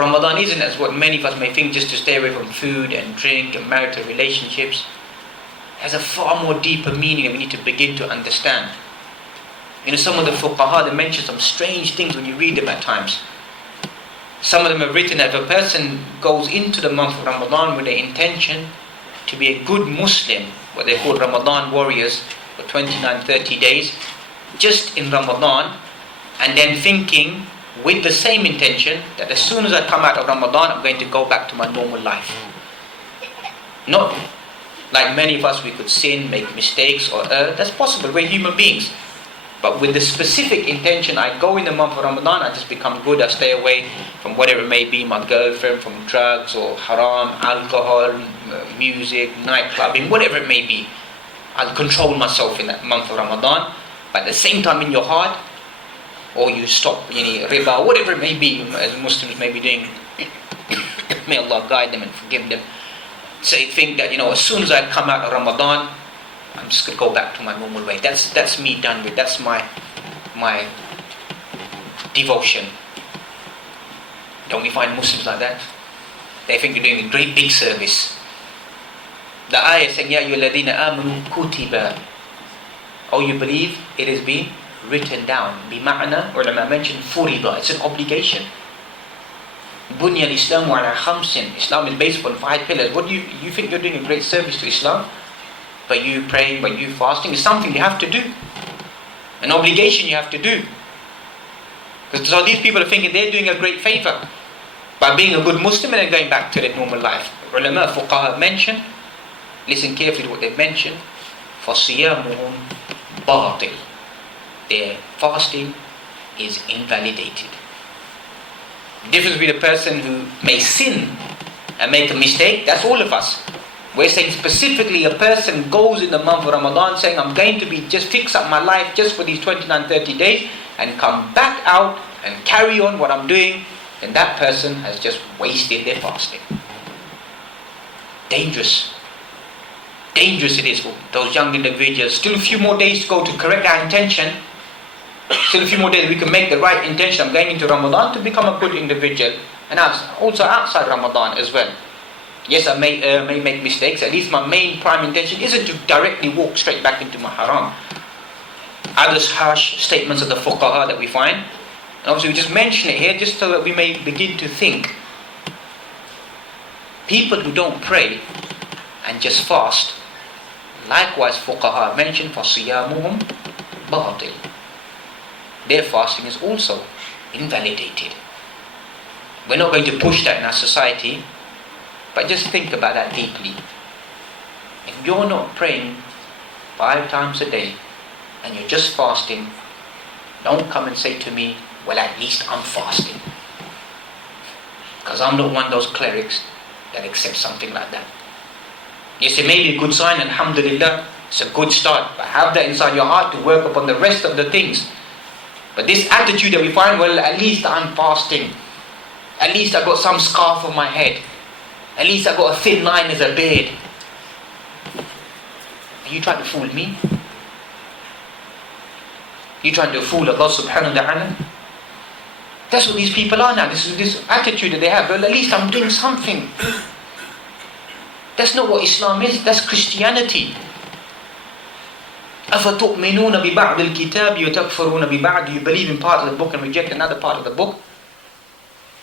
Ramadan isn't as what many of us may think, just to stay away from food and drink and marital relationships. It has a far more deeper meaning that we need to begin to understand. Some of the fuqaha, they mention some strange things when you read them at times. Some of them have written that if a person goes into the month of Ramadan with the intention to be a good Muslim, what they call Ramadan warriors, for 29, 30 days, just in Ramadan, and then thinking with the same intention that as soon as I come out of Ramadan, I'm going to go back to my normal life. Not like many of us, we could sin, make mistakes or err. That's possible, we're human beings. But with the specific intention, I go in the month of Ramadan, I just become good, I stay away from whatever it may be, my girlfriend, from drugs or haram, alcohol, music, nightclubbing, whatever it may be. I'll control myself in that month of Ramadan. But at the same time in your heart, or you stop riba, whatever it may be, as Muslims may be doing. May Allah guide them and forgive them. So you think that, as soon as I come out of Ramadan, I'm just going to go back to my normal way. That's me done with. That's my devotion. Don't we find Muslims like that? They think they're doing a great big service. The ayah saying, Ya ayyuhalladhina amanu kutiba. Oh, you believe? It has been written down. Bima'na, ulama mentioned furida. It's an obligation. Bunya al-Islamu ala khamsin. Islam is based upon 5 pillars. What do you think you're doing a great service to Islam? By you praying, by you fasting, it's something you have to do. An obligation you have to do. So these people are thinking they're doing a great favor by being a good Muslim and then going back to their normal life. Ulama, fuqaha mentioned, listen carefully to what they've mentioned, فَصِيَامُهُمْ بَاطِلٌ. Their fasting is invalidated. The difference between a person who may sin and make a mistake, that's all of us. We're saying specifically a person goes in the month of Ramadan saying, I'm going to just fix up my life just for these 29, 30 days and come back out and carry on what I'm doing, then that person has just wasted their fasting. Dangerous. Dangerous it is for those young individuals. Still a few more days to go to correct our intention. Still a few more days we can make the right intention. I'm going into Ramadan to become a good individual. And also outside Ramadan as well. Yes, I may make mistakes. At least my main prime intention isn't to directly walk straight back into my haram. Other harsh statements of the fuqaha that we find. And obviously we just mention it here just so that we may begin to think. People who don't pray and just fast, likewise fuqaha mentioned, فَصِيَامُهُمْ بَاطِلٌ. Their fasting is also invalidated. We're not going to push that in our society. But just think about that deeply. If you're not praying 5 times a day and you're just fasting, don't come and say to me, well, at least I'm fasting. Because I'm not one of those clerics that accept something like that. Yes, it may be a good sign, alhamdulillah, it's a good start. But have that inside your heart to work upon the rest of the things. But this attitude that we find, well, at least I'm fasting. At least I got some scarf on my head. At least I got a thin line as a beard. Are you trying to fool me? You trying to fool Allah subhanahu wa ta'ala? That's what these people are now. This attitude that they have. Well, at least I'm doing something. That's not what Islam is. That's Christianity. أَفَتُؤْمِنُونَ بِبَعْضِ الْكِتَابِ وَتَكْفُرُونَ بِبَعْضِ. Do you believe in part of the book and reject another part of the book?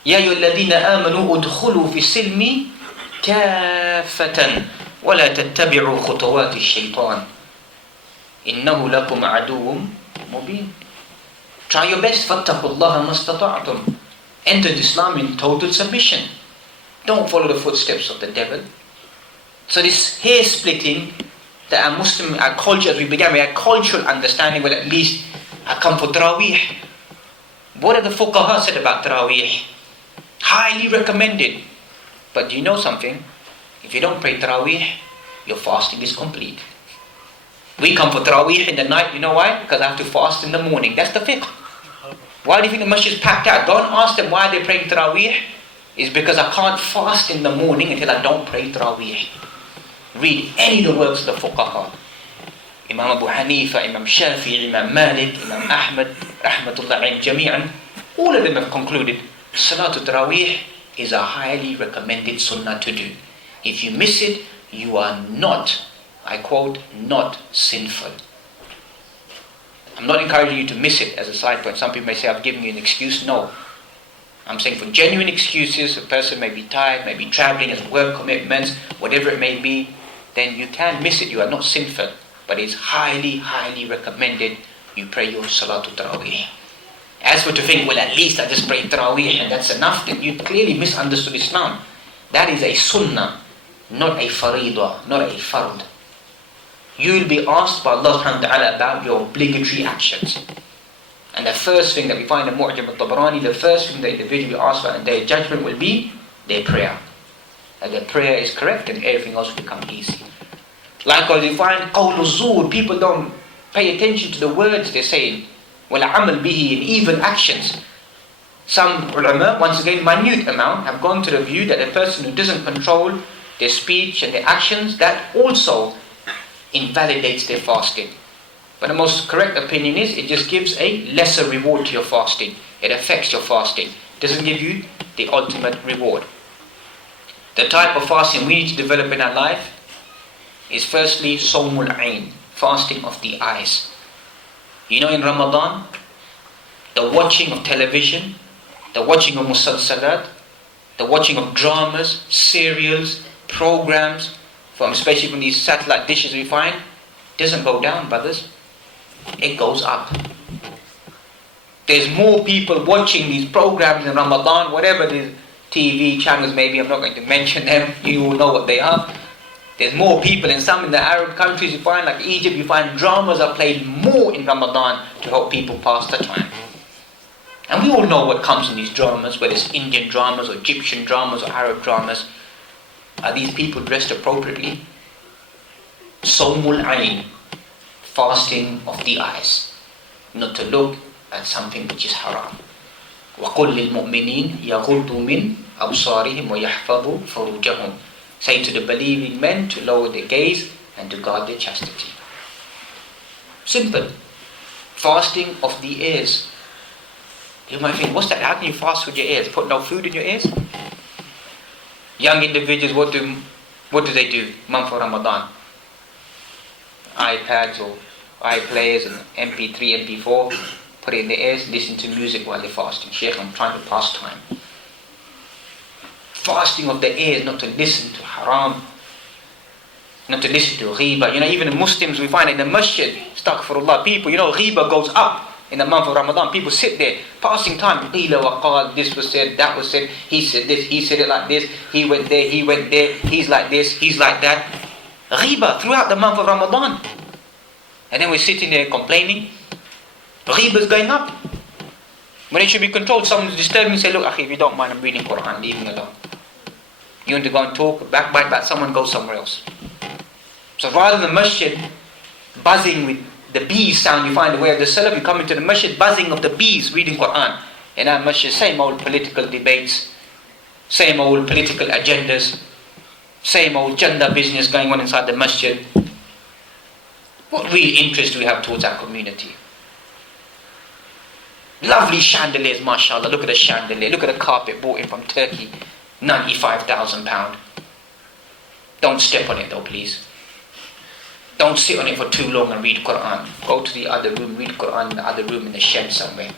يَا أَيُّهَا الَّذِينَ آمَنُوا أُدْخُلُوا فِي السِّلْمِ كافة ولا تتبعوا خطوات الشيطان إنه لكم عدو مبين. Try your best. فاتقوا الله ما استطعتم. Enter Islam in total submission. Don't follow the footsteps of the devil. So this hair splitting that our culture, as we began, we had cultural understanding. Well, at least I come for Taraweeh. What have the fuqaha said about Taraweeh? Highly recommended. But do you know something? If you don't pray Taraweeh, your fasting is complete. We come for Taraweeh in the night, you know why? Because I have to fast in the morning. That's the fiqh. Why do you think the masjid is packed out? Don't ask them why they're praying Taraweeh. It's because I can't fast in the morning until I don't pray Taraweeh. Read any of the works of the fuqaha. Imam Abu Hanifa, Imam Shafi'i, Imam Malik, Imam Ahmad, Rahmatullah alayhim jami'an. All of them have concluded Salatul Taraweeh is a highly recommended sunnah to do. If you miss it, you are not, I quote, not sinful. I'm not encouraging you to miss it as a side point. Some people may say, I've given you an excuse. No. I'm saying for genuine excuses, a person may be tired, may be traveling, has work commitments, whatever it may be, then you can miss it. You are not sinful. But it's highly, highly recommended you pray your Salatul Taraweeh. As for to think, well, at least I just pray Taraweeh and that's enough, then you clearly misunderstood Islam. That is a sunnah, not a faridah, not a fard. You will be asked by Allah subhanahu wa ta'ala about your obligatory actions. And the first thing that we find in Mu'jam al-Tabarani, the first thing the individual will ask about in their judgment will be their prayer. And their prayer is correct and everything else will become easy. Likewise, you find qawl al-zur, people don't pay attention to the words they're saying. وَالْعَمَلْ بِهِ, and even actions. Some ulama, once again, minute amount, have gone to the view that a person who doesn't control their speech and their actions, that also invalidates their fasting. But the most correct opinion is, it just gives a lesser reward to your fasting. It affects your fasting. It doesn't give you the ultimate reward. The type of fasting we need to develop in our life is firstly, Sawmul Ain, fasting of the eyes. You know, in Ramadan, the watching of television, the watching of musalsalat, the watching of dramas, serials, programs, especially from these satellite dishes we find, doesn't go down, brothers. It goes up. There's more people watching these programs in Ramadan, whatever the TV channels may be, I'm not going to mention them, you all know what they are. There's more people, in some in the Arab countries you find, like Egypt, you find dramas are played more in Ramadan to help people pass the time. And we all know what comes in these dramas, whether it's Indian dramas or Egyptian dramas or Arab dramas. Are these people dressed appropriately? Sawmul Ain, fasting of the eyes, not to look at something which is haram. وَقُلْ لِلْمُؤْمِنِينَ يَغُضُّوا مِنْ أَبْصَارِهِمْ وَيَحْفَظُوا فُرُوجَهُمْ. Say to the believing men to lower their gaze and to guard their chastity. Simple. Fasting of the ears. You might think, what's that? How can you fast with your ears? Put no food in your ears? Young individuals, what do they do? Month of Ramadan. iPads or iPlayers and MP3, MP4, put it in their ears, listen to music while they're fasting. Sheikh, I'm trying to pass time. Fasting of the ears, not to listen to haram, not to listen to ghiba. You know, even the Muslims, we find in the masjid, astaghfirullah, people, you know, ghiba goes up in the month of Ramadan. People sit there, passing time. Qila wa qal, this was said, that was said, he said this, he said it like this, he went there, he's like this, he's like that. Ghiba throughout the month of Ramadan. And then we're sitting there complaining. Ghiba is going up. When it should be controlled, someone's disturbing me, say, look, akhi, if you don't mind, I'm reading Quran, leave me alone. You want to go and talk, backbite about someone, go somewhere else. So rather than the masjid buzzing with the bees sound you find where the Salaf, you come into the masjid buzzing of the bees reading Quran. In our masjid, same old political debates, same old political agendas, same old gender business going on inside the masjid. What real interest do we have towards our community? Lovely chandeliers, mashallah. Look at the chandelier, look at the carpet bought in from Turkey, £95,000. Don't step on it though, please. Don't sit on it for too long and read Quran. Go to the other room, read Quran in the other room in the shed somewhere.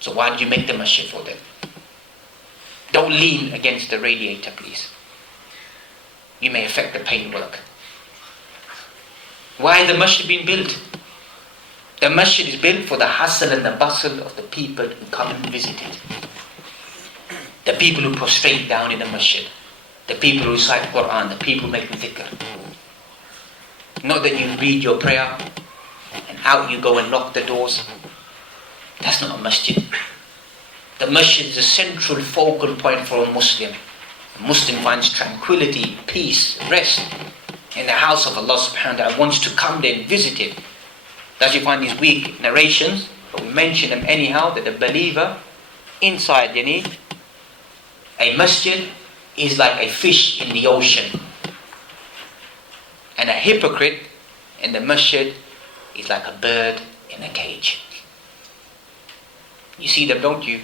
So why did you make the masjid for them? Don't lean against the radiator, please. You may affect the paintwork. Why is the masjid being built? The masjid is built for the hustle and the bustle of the people who come and visit it. The people who prostrate down in the masjid. The people who recite Quran. The people who make dhikr. Not that you read your prayer and out you go and lock the doors. That's not a masjid. The masjid is a central focal point for a Muslim. A Muslim finds tranquility, peace, rest in the house of Allah subhanahu wa ta'ala, wants to come there and visit it. Thus you find these weak narrations, but we mention them anyhow, that the believer inside a masjid is like a fish in the ocean. And a hypocrite in the masjid is like a bird in a cage. You see them, don't you?